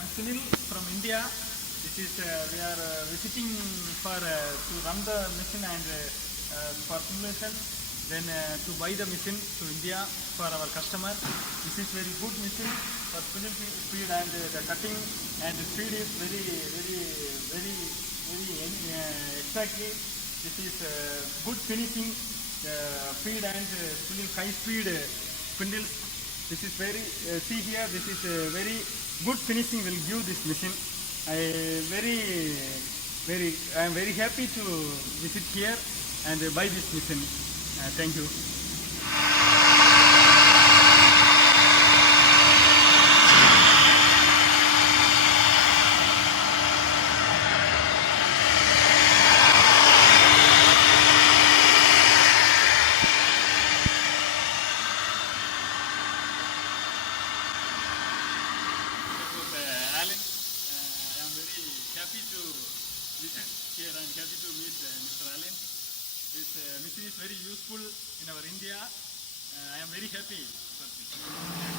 am Sunil from India. This is we are visiting for to run the machine and for simulation. Then to buy the machine to India for our customer. This is very good machine for spindle speed and the cutting and the speed is very exactly. This is good finishing. The speed and high speed spindles. This is very see here. This is very good finishing will give this machine. I am very happy to visit here and buy this machine. Thank you. Alan, I am very happy to visit here and happy to meet Mr. Alan. This machine is very useful in our India. I am very happy for this.